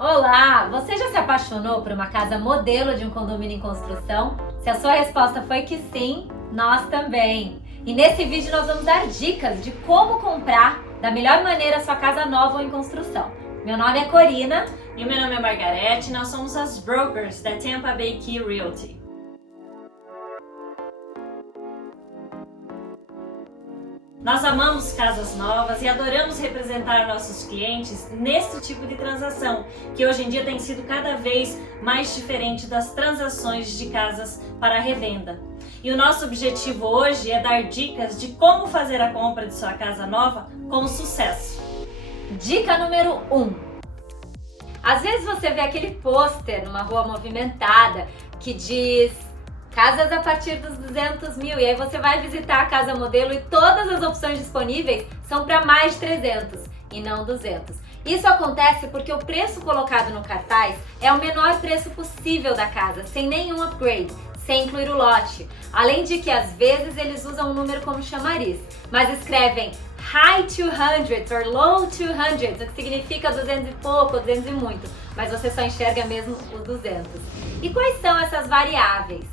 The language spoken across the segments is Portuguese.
Olá! Você já se apaixonou por uma casa modelo de um condomínio em construção? Se a sua resposta foi que sim, nós também! E nesse vídeo nós vamos dar dicas de como comprar da melhor maneira a sua casa nova ou em construção. Meu nome é Corina. E o meu nome é Margarete e nós somos as brokers da Tampa Bay Key Realty. Nós amamos casas novas e adoramos representar nossos clientes nesse tipo de transação, que hoje em dia tem sido cada vez mais diferente das transações de casas para revenda. E o nosso objetivo hoje é dar dicas de como fazer a compra de sua casa nova com sucesso. Dica número 1. Às vezes você vê aquele pôster numa rua movimentada que diz casas a partir dos 200 mil, e aí você vai visitar a casa modelo e todas as opções disponíveis são para mais de 300 e não 200. Isso acontece porque o preço colocado no cartaz é o menor preço possível da casa, sem nenhum upgrade, sem incluir o lote. Além de que às vezes eles usam um número como chamariz, mas escrevem High 200 or Low 200, o que significa 200 e pouco, 200 e muito, mas você só enxerga mesmo os 200. E quais são essas variáveis?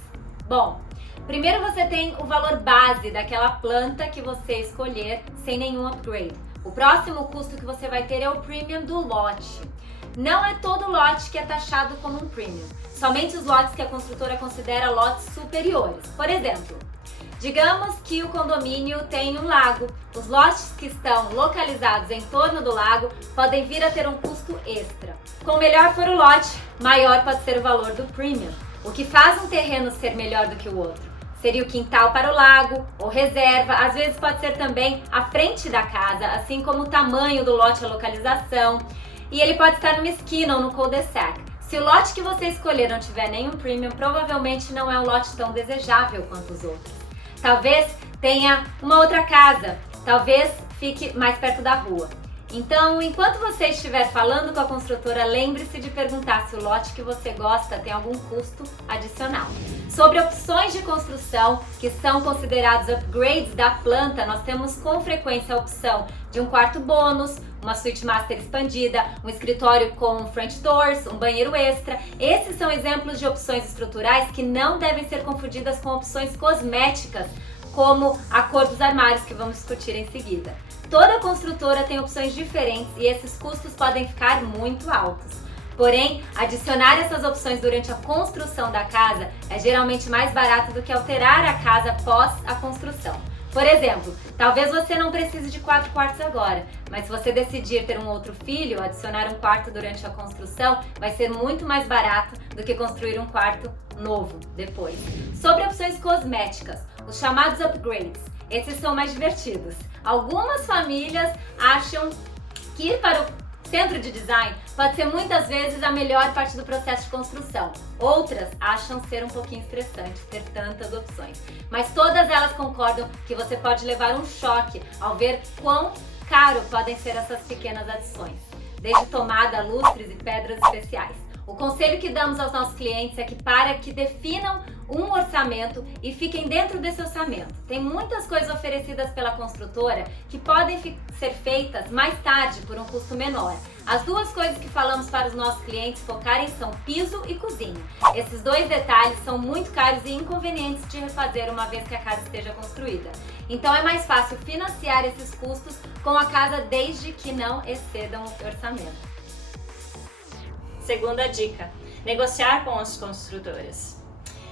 Bom, primeiro você tem o valor base daquela planta que você escolher sem nenhum upgrade. O próximo custo que você vai ter é o premium do lote. Não é todo lote que é taxado como um premium, somente os lotes que a construtora considera lotes superiores. Por exemplo, digamos que o condomínio tem um lago. Os lotes que estão localizados em torno do lago podem vir a ter um custo extra. Quanto melhor for o lote, maior pode ser o valor do premium. O que faz um terreno ser melhor do que o outro? Seria o quintal para o lago ou reserva, às vezes pode ser também a frente da casa, assim como o tamanho do lote e a localização. E ele pode estar numa esquina ou no cul-de-sac. Se o lote que você escolher não tiver nenhum premium, provavelmente não é um lote tão desejável quanto os outros. Talvez tenha uma outra casa, talvez fique mais perto da rua. Então, enquanto você estiver falando com a construtora, lembre-se de perguntar se o lote que você gosta tem algum custo adicional. Sobre opções de construção que são considerados upgrades da planta, nós temos com frequência a opção de um quarto bônus, uma suíte master expandida, um escritório com French doors, um banheiro extra. Esses são exemplos de opções estruturais que não devem ser confundidas com opções cosméticas, como a cor dos armários, que vamos discutir em seguida. Toda construtora tem opções diferentes e esses custos podem ficar muito altos. Porém, adicionar essas opções durante a construção da casa é geralmente mais barato do que alterar a casa após a construção. Por exemplo, talvez você não precise de 4 quartos agora, mas se você decidir ter um outro filho, adicionar um quarto durante a construção vai ser muito mais barato do que construir um quarto novo depois. Sobre opções cosméticas, os chamados upgrades, esses são mais divertidos. Algumas famílias acham que ir para o centro de design pode ser muitas vezes a melhor parte do processo de construção. Outras acham ser um pouquinho estressante ter tantas opções. Mas todas elas concordam que você pode levar um choque ao ver quão caro podem ser essas pequenas adições, desde tomada, lustres e pedras especiais. O conselho que damos aos nossos clientes é que para que definam um orçamento e fiquem dentro desse orçamento. Tem muitas coisas oferecidas pela construtora que podem ser feitas mais tarde por um custo menor. As duas coisas que falamos para os nossos clientes focarem são piso e cozinha. Esses dois detalhes são muito caros e inconvenientes de refazer uma vez que a casa esteja construída. Então é mais fácil financiar esses custos com a casa desde que não excedam o orçamento. Segunda dica: negociar com as construtoras.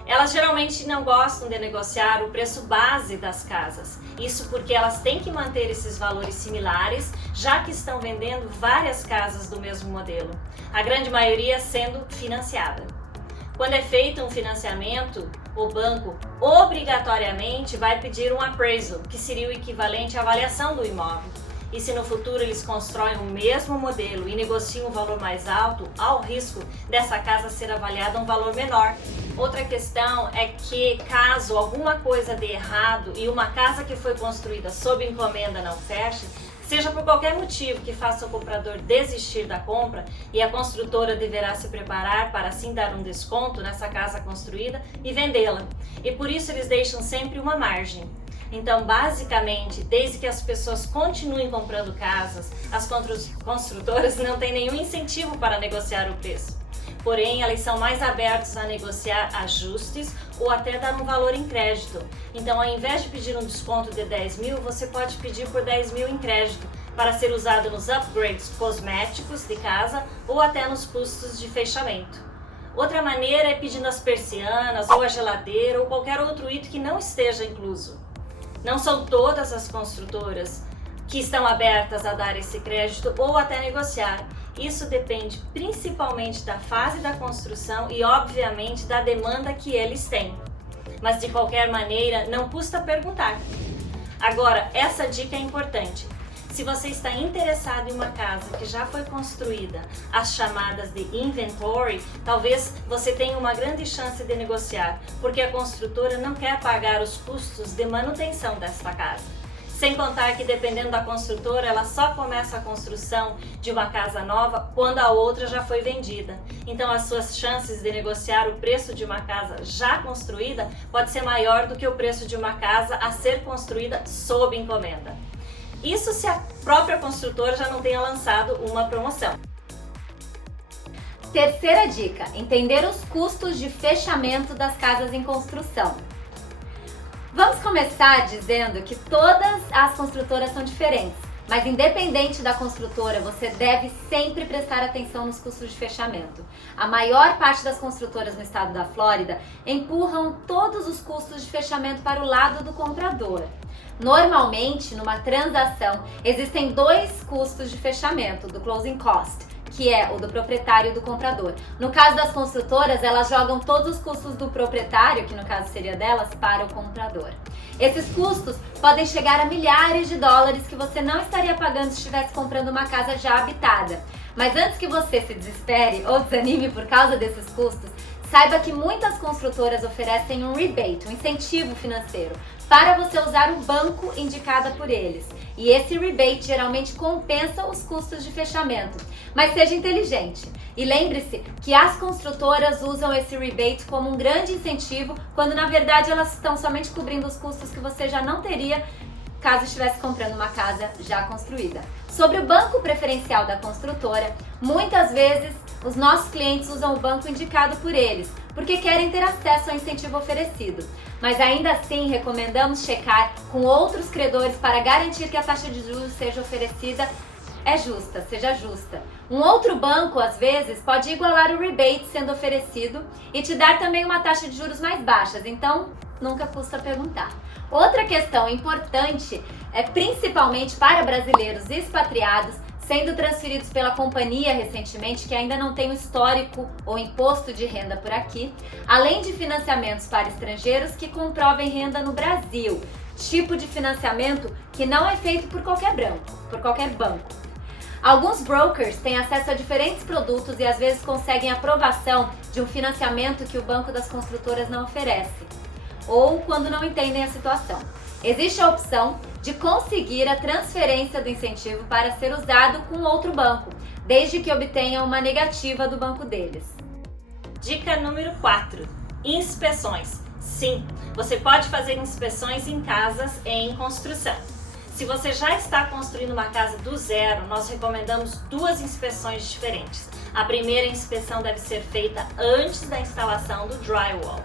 Elas geralmente não gostam de negociar o preço base das casas. Isso porque elas têm que manter esses valores similares, já que estão vendendo várias casas do mesmo modelo, a grande maioria sendo financiada. Quando é feito um financiamento, o banco obrigatoriamente vai pedir um appraisal, que seria o equivalente à avaliação do imóvel. E se no futuro eles constroem o mesmo modelo e negociam um valor mais alto, há o risco dessa casa ser avaliada a um valor menor. Outra questão é que caso alguma coisa dê errado e uma casa que foi construída sob encomenda não feche, seja por qualquer motivo que faça o comprador desistir da compra, e a construtora deverá se preparar para assim dar um desconto nessa casa construída e vendê-la. E por isso eles deixam sempre uma margem. Então, basicamente, desde que as pessoas continuem comprando casas, as construtoras não têm nenhum incentivo para negociar o preço. Porém, elas são mais abertas a negociar ajustes ou até dar um valor em crédito. Então, ao invés de pedir um desconto de 10 mil, você pode pedir por 10 mil em crédito para ser usado nos upgrades cosméticos de casa ou até nos custos de fechamento. Outra maneira é pedindo as persianas ou a geladeira ou qualquer outro item que não esteja incluso. Não são todas as construtoras que estão abertas a dar esse crédito ou até negociar. Isso depende principalmente da fase da construção e, obviamente, da demanda que eles têm. Mas, de qualquer maneira, não custa perguntar. Agora, essa dica é importante. Se você está interessado em uma casa que já foi construída, as chamadas de inventory, talvez você tenha uma grande chance de negociar, porque a construtora não quer pagar os custos de manutenção desta casa. Sem contar que, dependendo da construtora, ela só começa a construção de uma casa nova quando a outra já foi vendida. Então, as suas chances de negociar o preço de uma casa já construída pode ser maior do que o preço de uma casa a ser construída sob encomenda. Isso se a própria construtora já não tenha lançado uma promoção. Terceira dica: entender os custos de fechamento das casas em construção. Vamos começar dizendo que todas as construtoras são diferentes, mas independente da construtora, você deve sempre prestar atenção nos custos de fechamento. A maior parte das construtoras no estado da Flórida empurram todos os custos de fechamento para o lado do comprador. Normalmente, numa transação, existem dois custos de fechamento, do closing cost, que é o do proprietário e do comprador. No caso das construtoras, elas jogam todos os custos do proprietário, que no caso seria delas, para o comprador. Esses custos podem chegar a milhares de dólares que você não estaria pagando se estivesse comprando uma casa já habitada. Mas antes que você se desespere ou desanime por causa desses custos, saiba que muitas construtoras oferecem um rebate, um incentivo financeiro, para você usar o banco indicado por eles. E esse rebate geralmente compensa os custos de fechamento. Mas seja inteligente e lembre-se que as construtoras usam esse rebate como um grande incentivo, quando na verdade elas estão somente cobrindo os custos que você já não teria caso estivesse comprando uma casa já construída. Sobre o banco preferencial da construtora, muitas vezes os nossos clientes usam o banco indicado por eles, porque querem ter acesso ao incentivo oferecido. Mas ainda assim, recomendamos checar com outros credores para garantir que a taxa de juros seja justa. Um outro banco, às vezes, pode igualar o rebate sendo oferecido e te dar também uma taxa de juros mais baixa, então nunca custa perguntar. Outra questão importante é principalmente para brasileiros expatriados sendo transferidos pela companhia recentemente, que ainda não tem o histórico ou imposto de renda por aqui, além de financiamentos para estrangeiros que comprovem renda no Brasil, tipo de financiamento que não é feito por qualquer banco. Alguns brokers têm acesso a diferentes produtos e às vezes conseguem aprovação de um financiamento que o banco das construtoras não oferece, ou quando não entendem a situação. Existe a opção de conseguir a transferência do incentivo para ser usado com outro banco, desde que obtenham uma negativa do banco deles. Dica número 4. Inspeções. Sim, você pode fazer inspeções em casas em construção. Se você já está construindo uma casa do zero, nós recomendamos duas inspeções diferentes. A primeira inspeção deve ser feita antes da instalação do drywall.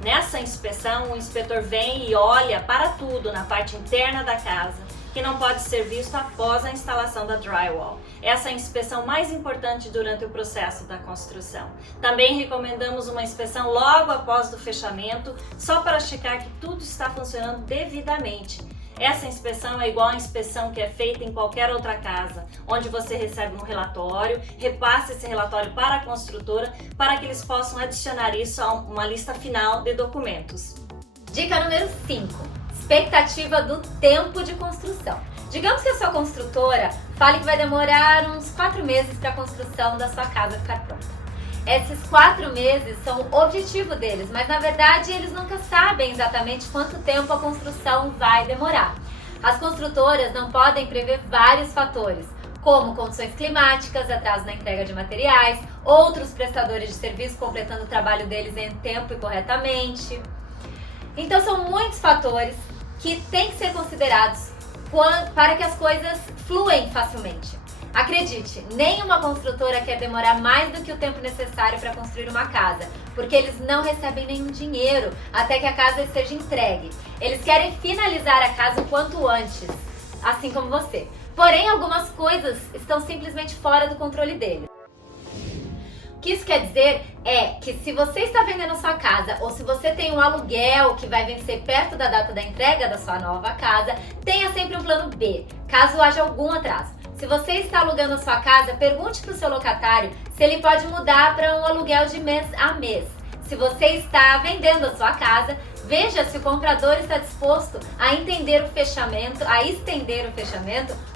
Nessa inspeção, o inspetor vem e olha para tudo na parte interna da casa, que não pode ser visto após a instalação da drywall. Essa é a inspeção mais importante durante o processo da construção. Também recomendamos uma inspeção logo após o fechamento, só para checar que tudo está funcionando devidamente. Essa inspeção é igual à inspeção que é feita em qualquer outra casa, onde você recebe um relatório, repassa esse relatório para a construtora para que eles possam adicionar isso a uma lista final de documentos. Dica número 5. Expectativa do tempo de construção. Digamos que a sua construtora fale que vai demorar uns 4 meses para a construção da sua casa ficar pronta. Esses 4 meses são o objetivo deles, mas na verdade eles nunca sabem exatamente quanto tempo a construção vai demorar. As construtoras não podem prever vários fatores, como condições climáticas, atraso na entrega de materiais, outros prestadores de serviço completando o trabalho deles em tempo e corretamente. Então são muitos fatores que têm que ser considerados para que as coisas fluem facilmente. Acredite, nenhuma construtora quer demorar mais do que o tempo necessário para construir uma casa, porque eles não recebem nenhum dinheiro até que a casa esteja entregue. Eles querem finalizar a casa o quanto antes, assim como você. Porém, algumas coisas estão simplesmente fora do controle deles. O que isso quer dizer é que se você está vendendo a sua casa ou se você tem um aluguel que vai vencer perto da data da entrega da sua nova casa, tenha sempre um plano B, caso haja algum atraso. Se você está alugando a sua casa, pergunte para o seu locatário se ele pode mudar para um aluguel de mês a mês. Se você está vendendo a sua casa, veja se o comprador está disposto a estender o fechamento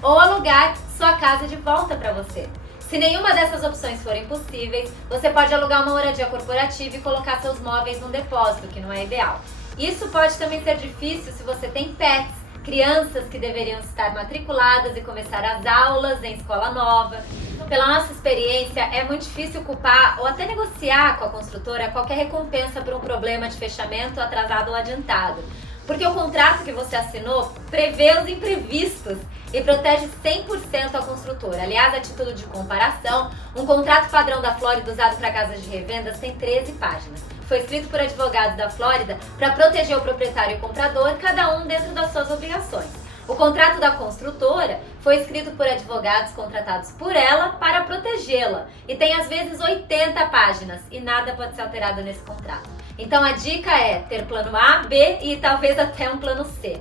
ou alugar sua casa de volta para você. Se nenhuma dessas opções forem possíveis, você pode alugar uma moradia corporativa e colocar seus móveis num depósito, que não é ideal. Isso pode também ser difícil se você tem pets, crianças que deveriam estar matriculadas e começar as aulas em escola nova. Pela nossa experiência, é muito difícil culpar ou até negociar com a construtora qualquer recompensa por um problema de fechamento atrasado ou adiantado. Porque o contrato que você assinou prevê os imprevistos e protege 100% a construtora. Aliás, a título de comparação, um contrato padrão da Flórida usado para casas de revendas tem 13 páginas. Foi escrito por advogados da Flórida para proteger o proprietário e o comprador, cada um dentro das suas obrigações. O contrato da construtora foi escrito por advogados contratados por ela para protegê-la e tem às vezes 80 páginas e nada pode ser alterado nesse contrato. Então a dica é ter plano A, B e talvez até um plano C.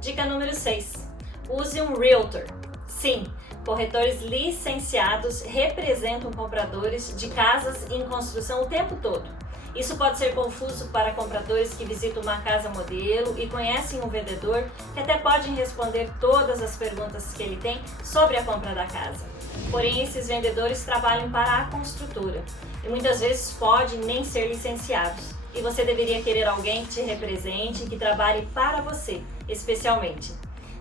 Dica número 6. Use um Realtor. Sim, corretores licenciados representam compradores de casas em construção o tempo todo. Isso pode ser confuso para compradores que visitam uma casa modelo e conhecem um vendedor que até pode responder todas as perguntas que ele tem sobre a compra da casa. Porém, esses vendedores trabalham para a construtora e muitas vezes podem nem ser licenciados. E você deveria querer alguém que te represente e que trabalhe para você, especialmente.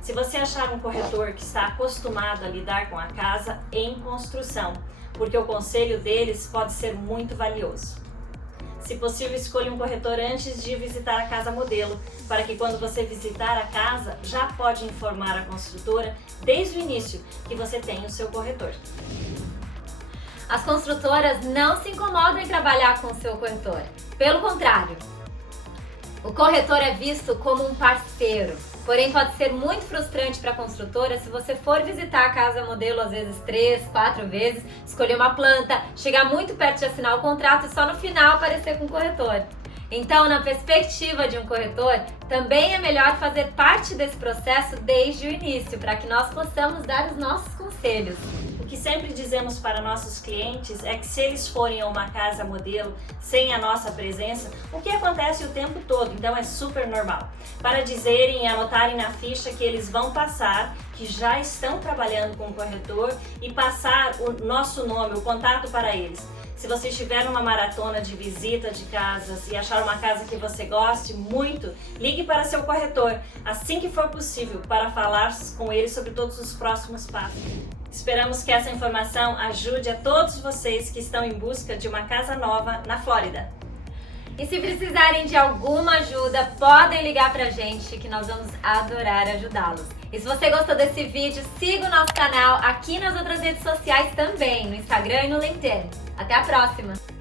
Se você achar um corretor que está acostumado a lidar com a casa em construção, porque o conselho deles pode ser muito valioso. Se possível, escolha um corretor antes de visitar a casa modelo, para que quando você visitar a casa, já pode informar a construtora desde o início que você tem o seu corretor. As construtoras não se incomodam em trabalhar com o seu corretor. Pelo contrário, o corretor é visto como um parceiro. Porém, pode ser muito frustrante para a construtora se você for visitar a casa modelo às vezes 3, 4 vezes, escolher uma planta, chegar muito perto de assinar o contrato e só no final aparecer com o corretor. Então, na perspectiva de um corretor, também é melhor fazer parte desse processo desde o início, para que nós possamos dar os nossos conselhos. O que sempre dizemos para nossos clientes é que se eles forem a uma casa modelo sem a nossa presença, o que acontece o tempo todo, então é super normal. Para dizerem e anotarem na ficha que eles vão passar, que já estão trabalhando com o corretor e passar o nosso nome, o contato para eles. Se você estiver numa maratona de visita de casas e achar uma casa que você goste muito, ligue para seu corretor assim que for possível para falar com ele sobre todos os próximos passos. Esperamos que essa informação ajude a todos vocês que estão em busca de uma casa nova na Flórida. E se precisarem de alguma ajuda, podem ligar pra gente que nós vamos adorar ajudá-los. E se você gostou desse vídeo, siga o nosso canal aqui nas outras redes sociais também, no Instagram e no LinkedIn. Até a próxima!